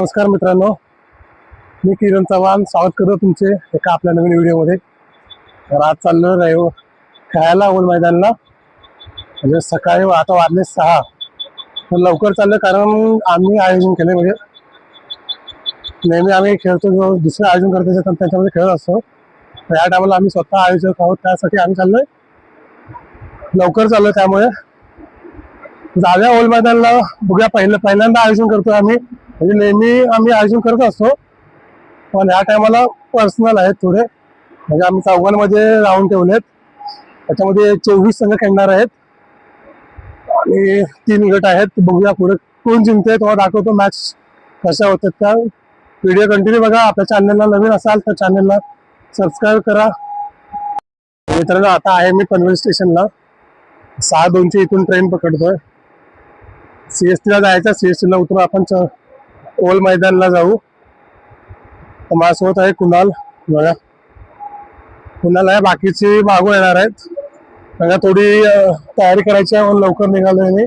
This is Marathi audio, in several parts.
नमस्कार मित्रांनो, मी किरण चव्हाण स्वागत करतो तुमचे एका आपल्या नवीन व्हिडिओमध्ये. तर आज चाललो आहे खेळायला ओल मैदानला. म्हणजे सकाळी आता वाजले 6, तर लवकर चाललं कारण आम्ही आयोजन केले. म्हणजे नेहमी आम्ही खेळतो, जो दुसरं आयोजन करतो तर त्याच्यामध्ये खेळत असतो. तर या टायमाला आम्ही स्वतः आयोजक आहोत, त्यासाठी आम्ही चाललोय लवकर चाललोय. त्यामुळे जाऊया ओल मैदानला, बघूया. पहिल्यांदा आयोजन करतोय आम्ही. म्हणजे नेहमी आम्ही आयोजन करत असतो, पण ह्या टायमाला पर्सनल आहेत थोडे. म्हणजे आम्ही चौघांमध्ये राऊंड ठेवलेत. त्याच्यामध्ये 24 संघ खेळणार आहेत आणि 3 गट आहेत. बघूया पुढे कोण जिंकते, तेव्हा दाखवतो मॅच कशा होतात त्या. व्हिडिओ कंटिन्यू बघा. आपल्या चॅनलला नवीन असाल तर चॅनलला सबस्क्राईब करा. मित्रांनो, आता आहे मी पनवेल स्टेशनला. 6:02 इथून ट्रेन पकडतोय. CST ला जायचं. CST ला उतरून आपण ओल मैदानला जाऊ. तर माझ्यासोबत आहे कुणाल. बघा, कुणाल आहे, बाकीची मागून येणार आहेत. बघा, थोडी तयारी करायची आहे म्हणून लवकर निघालोय मी.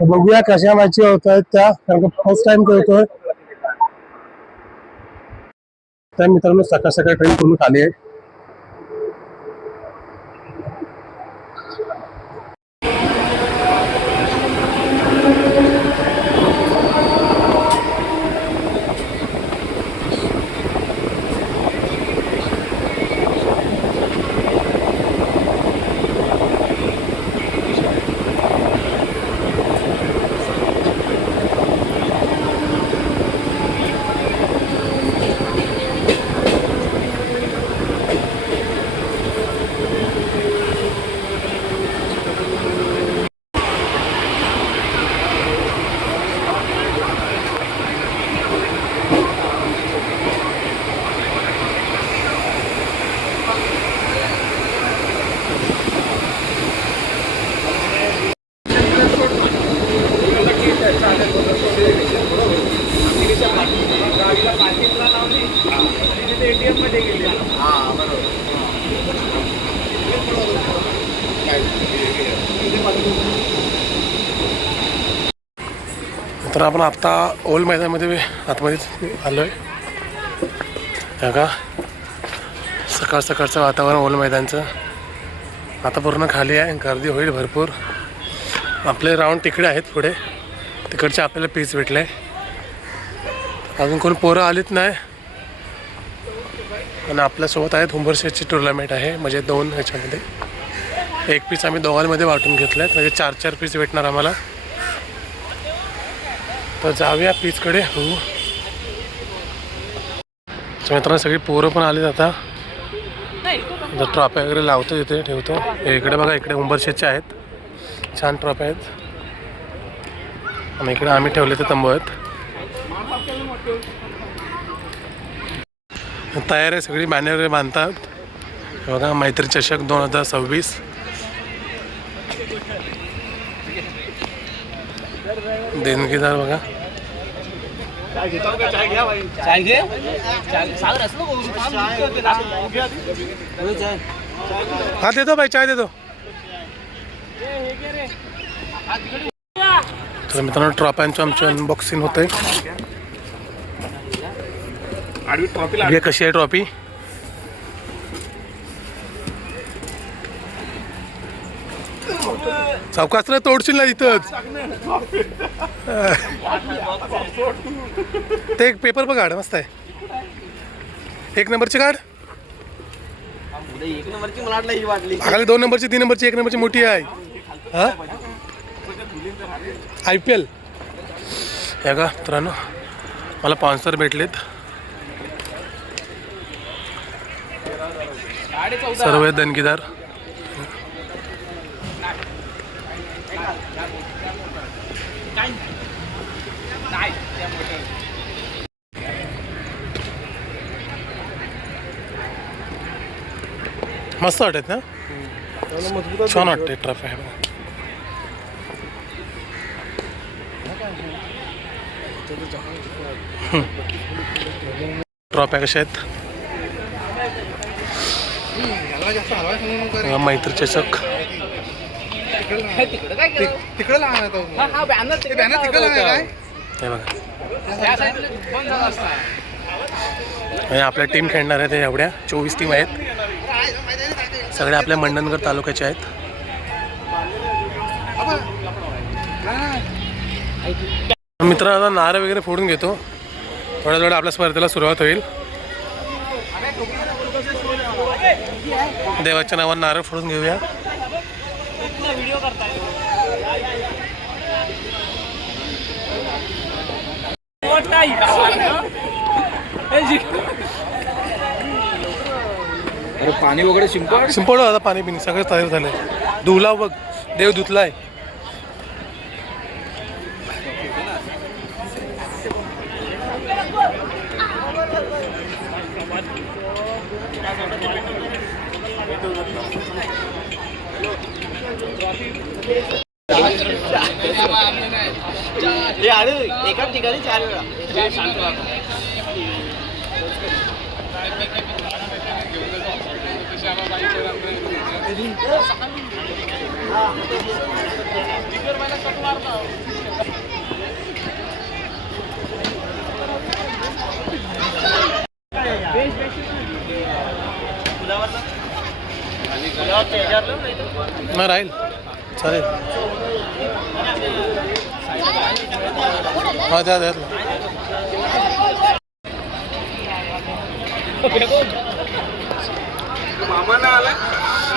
तर बघूया कशा मॅची होत आहेत त्या, कारण का फर्स्ट टाइम खेळतोय. त्या मित्रांनो, सकाळ सकाळ ट्रेन करून खाली आहे. तर आपण आता ओल मैदानामध्ये आतमध्ये आलोय. बघा, सकाळ सकाळचं वातावरण ओल मैदानचं. आता पूर्ण खाली आहे, गर्दी होईल भरपूर. आपले राऊंड तिकडे आहेत पुढे, तिकडचे आपल्याला पीस भेटले. अजून कोणी पोरं आलीच नाही. आणि आपल्यासोबत आहेत हुंबरशेटची टुर्नामेंट आहे. म्हणजे 2 ह्याच्यामध्ये 1 पीस आम्ही दोघांमध्ये वाटून घेतले. म्हणजे 4-4 पीस भेटणार आम्हाला. तर जाऊया पीचकडे. मित्रांनो, सगळी पोरं पण आली. आता ट्रॉफी वगैरे लावतो, इथे ठेवतो. इकडे बघा, इकडे हुंबरशेटचे आहेत, छान ट्रॉफी आहेत. आणि इकडे आम्ही ठेवले ते तंबू आहेत. तयार आहे सगळी, बॅनर वगैरे बांधतात. बघा, मैत्री चषक 2026. देणगीदार बघा. हा, देतो भाई, चाय देतो. तर मित्रांनो, ट्रॉफ्यांचं आमचं अनबॉक्सिंग होतंय. कशी आहे ट्रॉफी? चौकासला तोडशील ना इथंच. ते एक पेपर बघ, मस्त आहे. 1 नंबरची काढ. खाली 2 नंबरची, 3 नंबरची, 1 नंबरची मोठी आहे. हा, IPL. हे का मित्रांनो, मला स्पॉन्सर भेटलेत. सर्व देणगीदार. मस्त वाटत ना, छान वाटते. ट्रॉफी आहे. ट्रॉफ्या कशा आहेत? मैत्री चषक तिकडे लावणार तो बॅनर तिकडे काय हे बघा आणि आपल्या टीम खेळणार आहे ते एवढ्या 24 टीम आहेत सगळ्या आपल्या मंडणगड तालुक्याच्या आहेत. मित्र आता नारळ वगैरे फोडून घेतो थोड्या थोड्या आपल्या स्पर्धेला सुरुवात होईल. देवाच्या नावावर नारळ फोडून घेऊया. पाणी वगैरे शिंपड आता पाणी पिणी सगळं तयार झालंय. धुला बघ देव धुतलाय. एकाच ठिकाणी 4 वेळा नाही राहील चालेल. हा द्या द्या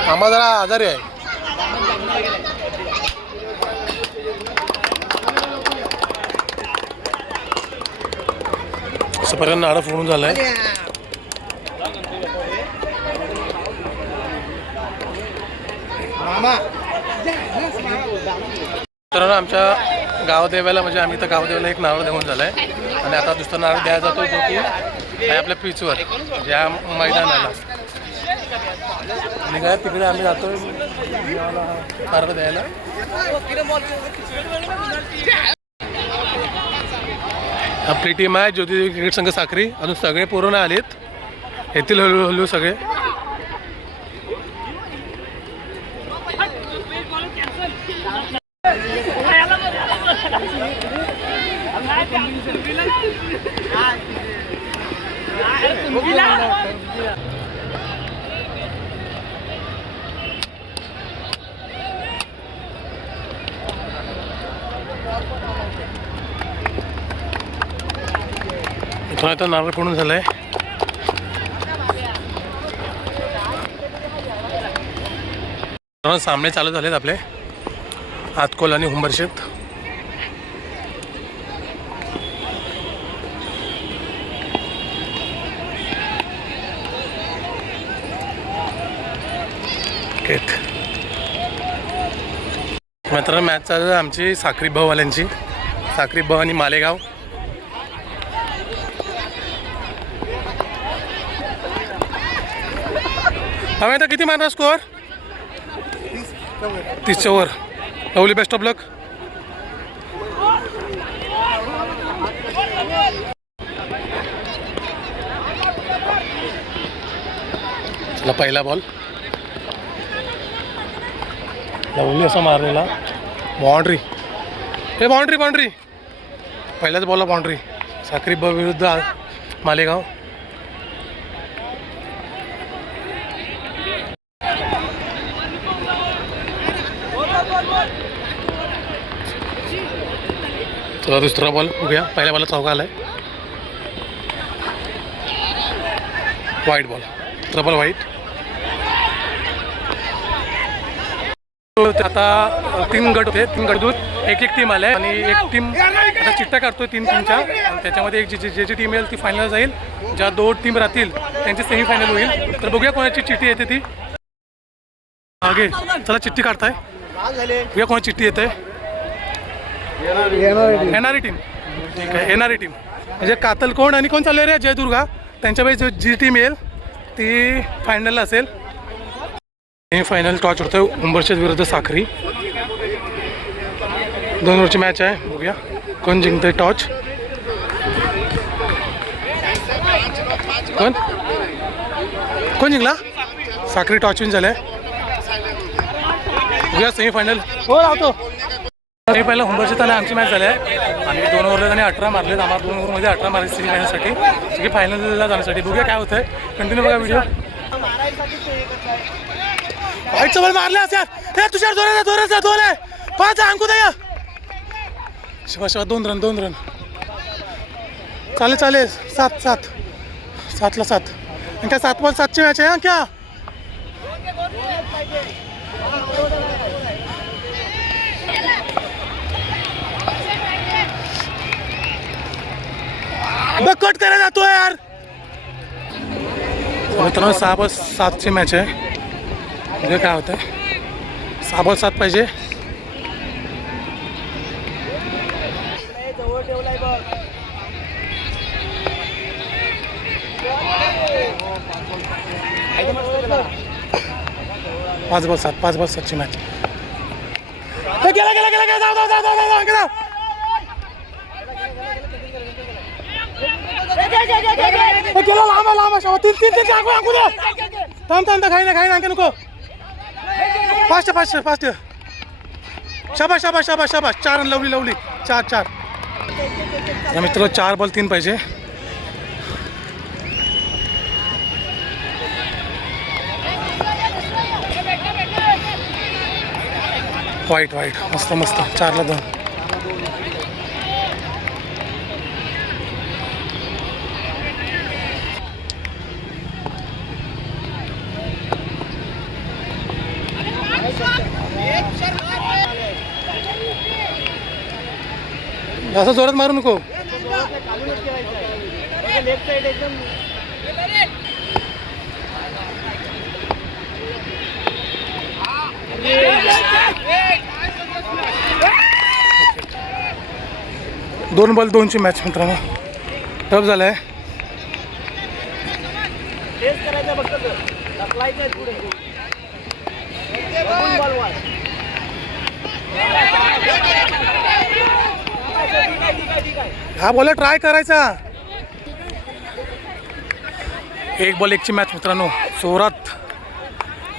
मामा जरा आजारी आहे. असंपर्यंत नारळ फोडून झालंय. तर आमच्या गावदेवाला म्हणजे आम्ही तर गावदेवाला एक नारळ देऊन झालंय आणि आता दुसरा नारळ द्यायला जातो जो की आहे आपल्या पिचवर ज्या मैदानाला आणि काय तिकडे आम्ही जातो नारळ द्यायला. आपली टीम आहे ज्योती क्रिकेट संघ साखरी. अजून सगळे पोरं नाही आलेत येतील हळूहळू सगळे. इथून आता नारळ फोडून झालंय. सामने चालू झालेत आपले आतकोल आणि हुंबरशेत. मित्रांनो मॅच चालू आहे आमची साखरी भाऊवाल्यांची. साखरी भाऊ आणि मालेगाव. हवे आता किती मारणार स्कोअर? 30च्या वर. लवली बेस्ट ऑफ लक. चला पहिला बॉल लवली असा मारलेला. बाउंड्री. हे बाउंड्री बाउंड्री. पहिल्याच बॉलला बाउंड्री. साखरी ब विरुद्ध मालेगाव. चला दुसरा बॉल बघूया. पहिल्या बॉलला चौका आलाय. वाईट बॉल. दुसरा बॉल वाईट. आता 3 गट होते. 3 गटातून एक टीम आले आणि एक टीम आता चिट्ट्या काढतोय 3 टीमच्या आणि त्याच्यामध्ये एक ज्याची टीम येईल ती फायनल जाईल. ज्या 2 टीम राहतील त्यांची सेमीफायनल होईल. तर बघूया कोणाची चिठ्ठी येते ती. आगे चला चिठ्ठी काढताय. बघूया कोणाची चिठ्ठी येते. येणारी टीम. ठीक आहे येणारी टीम म्हणजे कातलकोंड आणि कोण चालू आहे रे जयदुर्गा त्यांच्यापैकी जी टीम येईल ती फायनलला असेल. फायनल टॉच होतं उंबरशेत विरुद्ध साखरी. 2 ओव्हरची मॅच आहे. बघूया कोण जिंकतंय टॉच. कोण जिंकला? साखरी टॉच विन झालंय. बघूया सेमीफायनल. हो राहतो. सेमीफायनल हुंबरशीत आणि आमची मॅच झाली आहे आणि 2 ओव्हरला आणि 18 मारलेत. आम्हाला 2 ओव्हरमध्ये 18 मारले सेमीफायनलसाठी. सगळी फायनलला जाण्यासाठी. बघूया काय होतं आहे. कंटिन्यू बघा व्हिडिओ. वाईटचं बॉल मारले असं हे तुषार जोराचा दोन आहे 5 अंकू द्या. शिवा 2 रन चालेल 7ला 7 आणि काय 7 बॉल 7ची मॅच आहे क्या. कट करायला जातो यार मित्रांनो. 6 बॉल 7ची मॅच आहे. म्हणजे काय होतं 6 बॉल 7 पाहिजे. पाच बॉल 7ची मॅच. गेला लांब 3 आंकू द्या. थांब काही नाही नको. फास्ट शाबाश 4 रन. लवली 4 मित्र. 4 बॉल 3 पाहिजे. वाईट मस्त 4ला 2. असं जोरात मारू नको. दोन बॉल 2ची मॅच मित्रांनो. टफ झालाय. हा बॉल ट्राय करायचा. 1 बॉल 1ची मॅच मित्रांनो. जोरात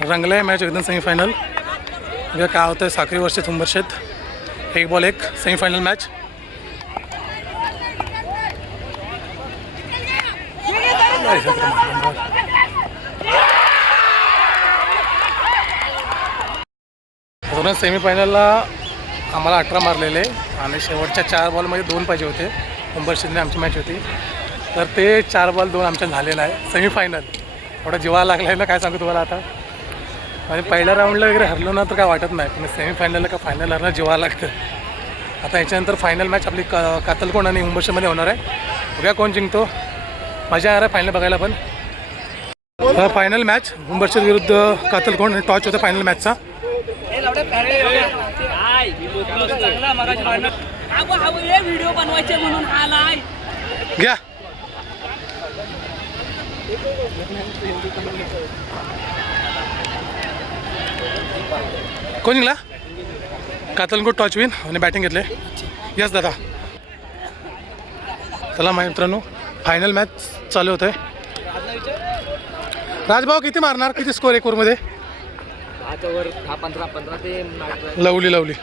रंगलाय मॅच एकदम. सेमीफायनल म्हणजे काय होतं साखरी वर्षात हुंबरशेत. 1 बॉल 1 सेमीफायनल मॅच. सेमीफायनलला आम्हाला 18 मारलेले आणि शेवटच्या 4 बॉलमध्ये 2 पाहिजे होते. हुंबरशेतने आमची मॅच होती तर ते 4 बॉल 2 आमच्या झालेलं आहे. सेमीफायनल एवढा जीवा लागला आहे ना काय सांगू तुम्हाला. आता म्हणजे पहिल्या राऊंडला वगैरे हरलो ना तर काय वाटत नाही पण सेमीफायनलला का फायनल हरणं जीवा लागतं. आता याच्यानंतर फायनल मॅच आपली कातलकोंड आणि हुंबरशेमध्ये होणार आहे. बघा कोण जिंकतो. मजा येणार आहे फायनल बघायला. पण फायनल मॅच हुंबरशेत विरुद्ध कातलकोंड. टॉच होता फायनल मॅचचा. व्हिडिओ बनवायचे म्हणून आलाय घ्या. कोण जिंकला. कातलकोंड टॉच विन आणि बॅटिंग घेतले. यस दादा. चला माझ्या मित्रांनो फायनल मॅच चालू होत आहे. राजभाऊ किती मारणार. किती स्कोर 1 ओव्हरमध्ये. 15 ते लवली.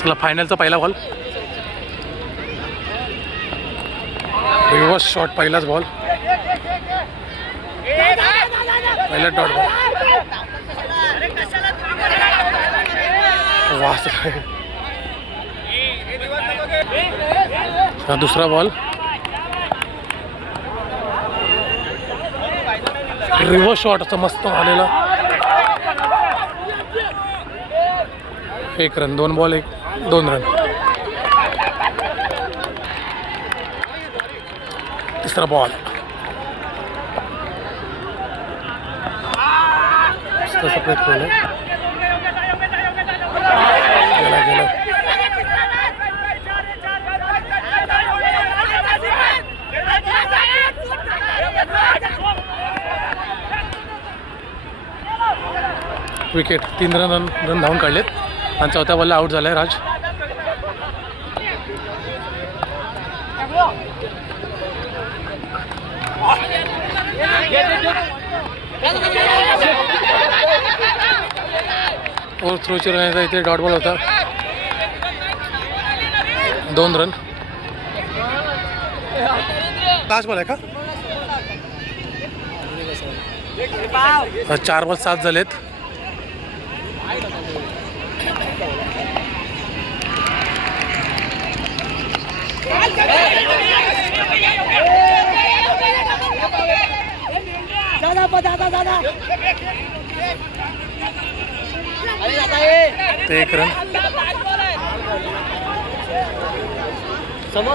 चला फायनलचा पहिला बॉल. Reverse shot. पहिलाच बॉल. पहिला डॉट बॉल. वास. दुसरा बॉल. रिव्हर्स शॉट असा मस्त आलेला. 1 रन. 2 ball 2 run. तिसरा बॉल. तसं प्रयत्न केलं. गेला. विकेट. 3 रन धावून काढलेत आणि 4थ्या बॉलला आऊट झालाय राज. ओव्हर थ्रोची रन इथे डॉट बॉल होता. 2 रन. लास्ट बॉल आहे का? 4 बॉल 7 झालेत. ते 1 रन.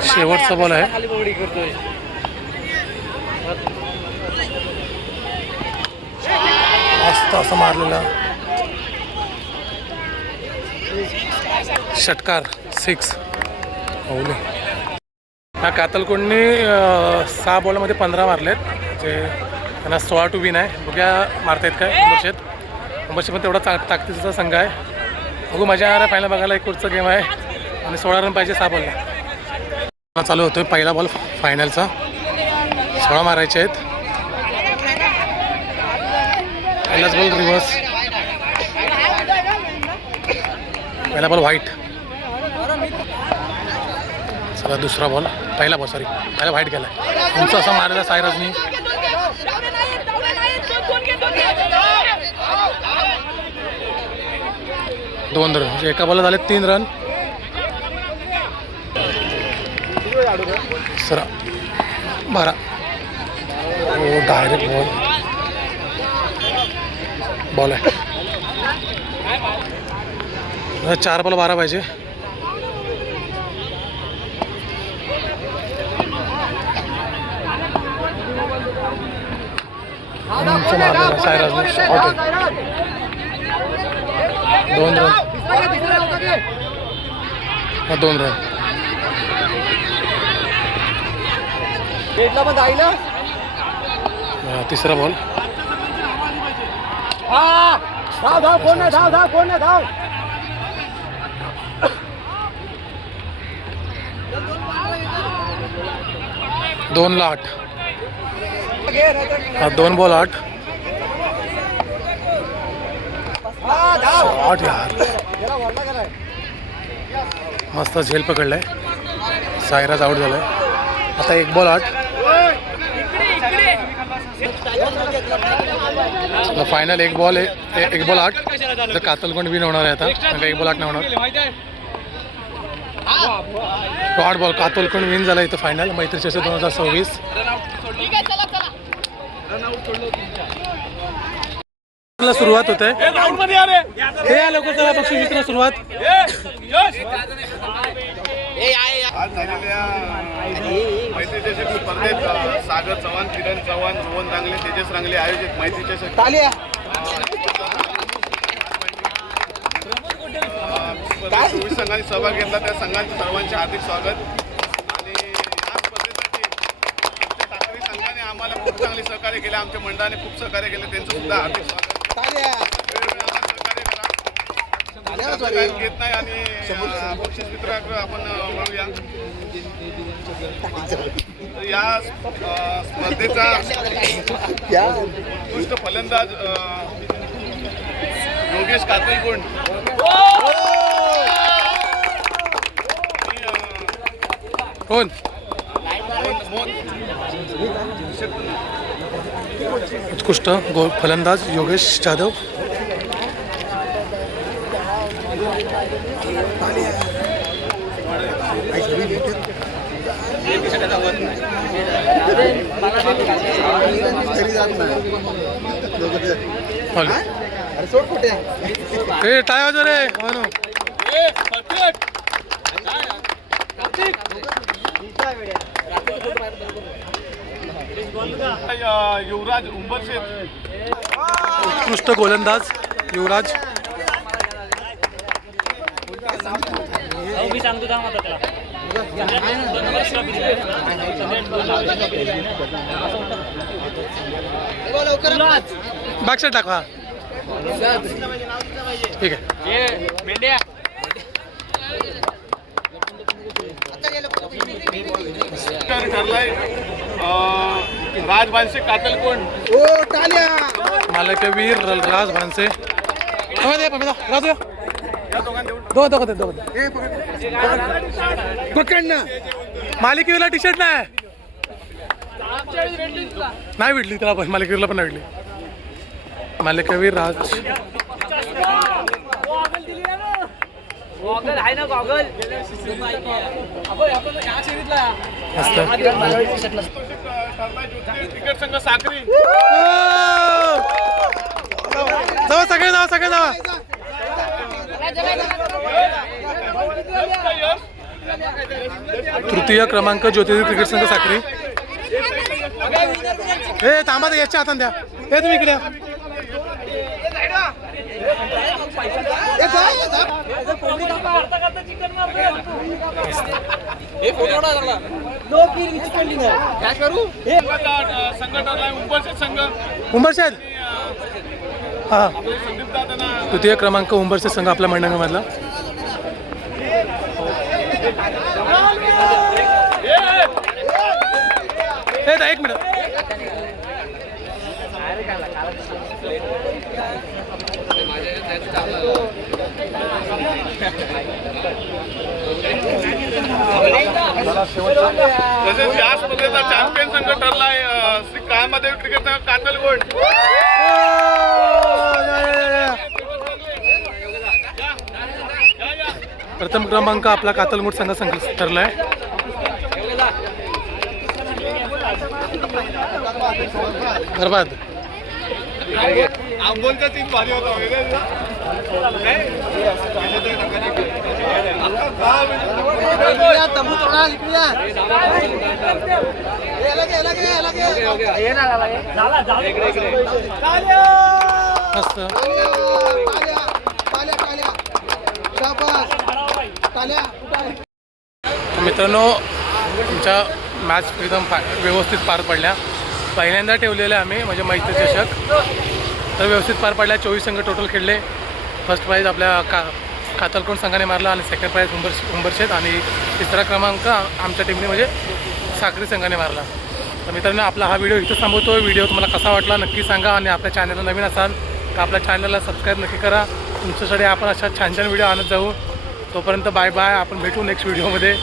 शेवटचा बॉल आहे. मस्त असं मारलेला षटकार 6 होऊन. ह्या कातलकोंडनी 6 बॉलमध्ये 15 मारलेत. जे त्यांना 16 टू विन आहे. बघूया मारतायत काय. मुंबईशी पण तेवढा ताकदीचा संघ आहे. बघू मजा येणार आहे फायनल बघायला. एक कोटचा गेम आहे आणि 16 रन पाहिजे 6 बॉलला. चालू होतोय पहिला बॉल फायनलचा. 16 मारायचे आहेत. पहिलाच बॉल रिव्हर्स. पहिला बॉल व्हाईट. चला दुसरा बॉल. पहिला व्हाईट गेला. तुमचा असा मारलेला सायराजनी. 2 रन म्हणजे एका बॉलला झाले 3 रन. सरा 12. हो डायरेक्ट बॉल आहे. 4 बॉल 12 पाहिजे. सायराजने शॉट आहे. 2 रन. 2 रन. तिसरा बॉल. धाव. 2 ला 8. 2 बॉल 8. शॉट यार. मस्त झेल पकडलाय. सायराज आउट झालाय. आता 1 बॉल 8. Final 1 ball 8. तर कातलकोंड विन होणार आहे आता. 1 बॉल 8 नाही होणार. डॉट बॉल कातलकोंड विन झाला इथं फायनल. मैत्री चषक 2026. सुरुवात होते. हे लवकर चला बक्षीस वितरण सुरुवात. आज झालेल्या मैत्री चषक स्पर्धेत सागर चव्हाण, किरण चव्हाण, रोहन रांगले, तेजस रांगले आयोजित मैत्री चषक 24 संघांनी सहभाग घेतला. त्या संघांचे सर्वांचे हार्दिक स्वागत. आणि या स्पर्धेसाठी आमच्या टाकळी संघाने आम्हाला खूप चांगले सहकार्य केले. आमच्या मंडळाने खूप सहकार्य केले. त्यांचं सुद्धा हार्दिक स्वागत. वेळोवेळी आम्हाला सहकार्य करा. घेत नाही आणि बक्षीस वितरक आपण वळूया. तर या स्पर्धेचा उत्कृष्ट फलंदाज योगेश कातलकोंड. कोण उत्कृष्ट फलंदाज योगेश जाधव. टाय वाजव रे. युवराज उंबरशेत. उत्कृष्ट गोलंदाज युवराज. मी सांगतो थांब आता त्याला. बॅकसाईड टाका. ठीक आहे. ठरलाय राज बानशे कातलकोंड. टाळ्या. मालकवीर राज भानसे राजू पकड ना मालिकेला टी शर्ट नाही भेटली त्याला पण मालिकेला पण नाही भेटली मालिकवीर राज क्रिकेट संघ साखरी जावा सगळे जावा तृतीय क्रमांक ज्योतिर्ग क्रिकेट संघ साखरी हे थांबा याच्या हातात द्या हे तुम्ही इकडे संघ ठरलाय उंबरशेत संघ उंबरशेत हा संदीप दादा तृतीय क्रमांक उंबरशेत संघ आपल्या मंडळामधला एक मिनिट तसेच या स्पर्धेचा चॅम्पियन संघ ठरलाय श्री काळमादेवी क्रिकेट संघ कातलगोड प्रथम क्रमांक आपला कातलगोड संघ ठरलाय बरबाद आंबोलचा तीन भारी होता मस्त मित्रांनो तुमच्या मॅच एकदम व्यवस्थित पार पडल्या पहिल्यांदा ठेवलेल्या आम्ही म्हणजे मैत्री चषक तर व्यवस्थित पार पडल्या 24 संघ टोटल खेळले फर्स्ट प्राईज आपल्या कातलकोट संघाने मारला आणि सेकंड प्राईज उंबरशेत आणि तिसरा क्रमांक आमच्या टीमने म्हणजे साखरी संघाने मारला तर मित्रांनो आपला हा व्हिडिओ इथं थांबवतो व्हिडिओ तुम्हाला कसा वाटला नक्की सांगा आणि आपल्या चॅनलला नवीन असाल तर आपल्या चॅनलला सबस्क्राईब नक्की करा तुमच्यासाठी आपण अशा छान छान व्हिडिओ आणत जाऊ तोपर्यंत बाय बाय आपण भेटू नेक्स्ट व्हिडिओमध्ये